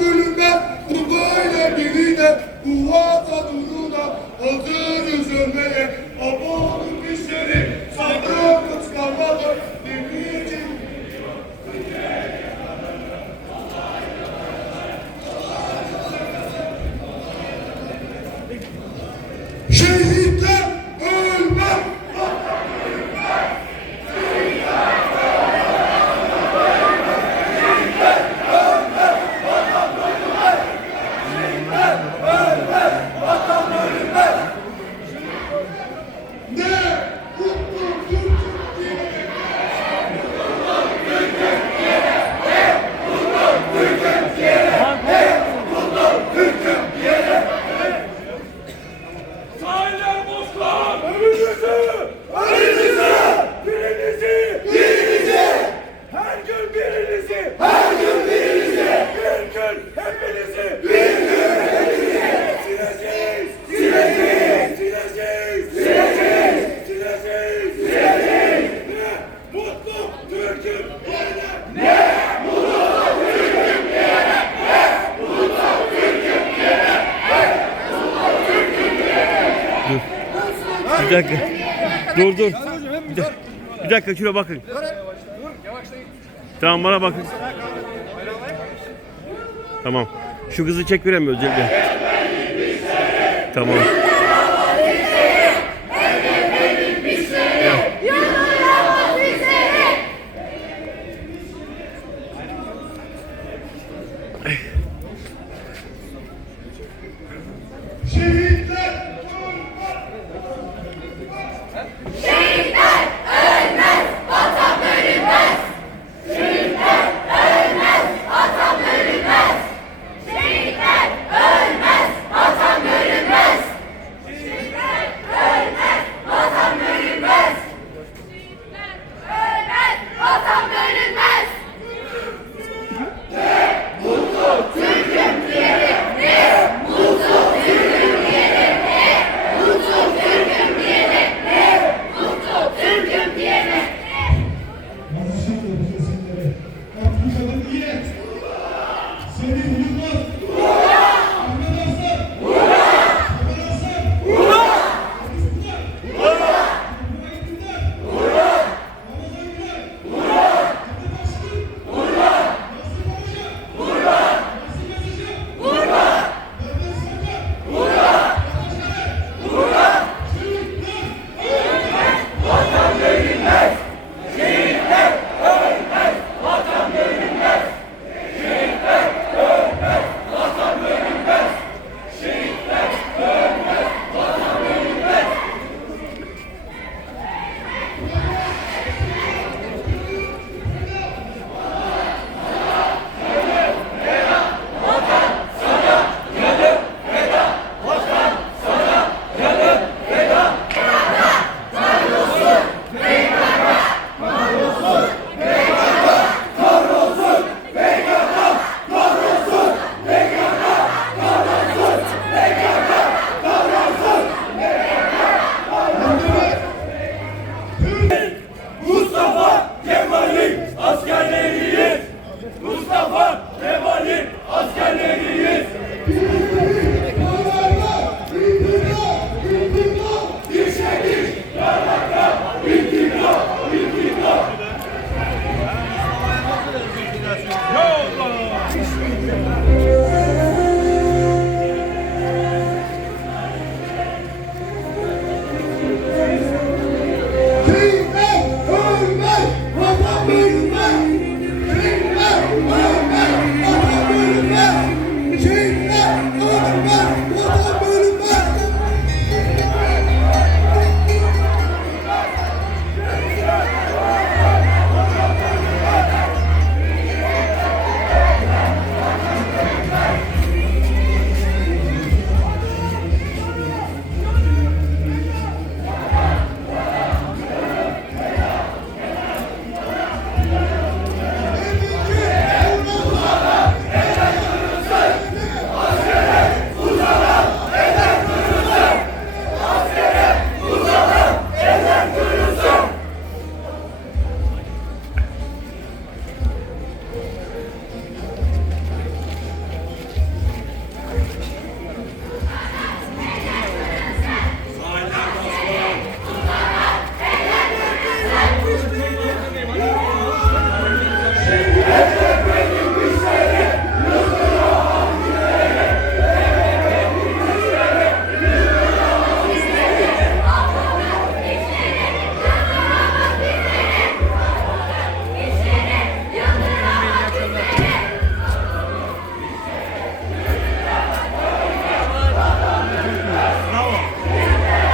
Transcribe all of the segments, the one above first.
Bölünmez, bu böyle birine, bu vatan uğruna hazırız ölmeye. Amanın bizleri sabrı kıskanmalı, demeyeceğim. Dakika. Dur dur. Bir dakika, bir dakika şuna bakın. Tamam bana bakın. Tamam. Şu kızı çek veremiyoruz. Tamam.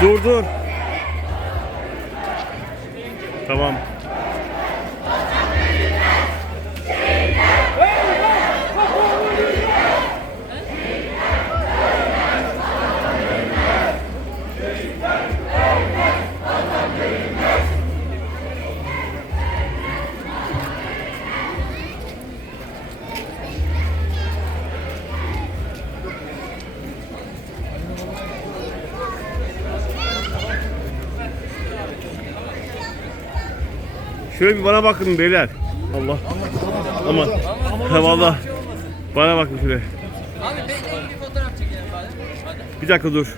Dur dur. Tamam. Şöyle bir bana bakın beyler. Allah. Aman. Ha valla. Bana bakın şöyle. Abi bekleyin bir fotoğraf çekelim bari. Bir dakika dur.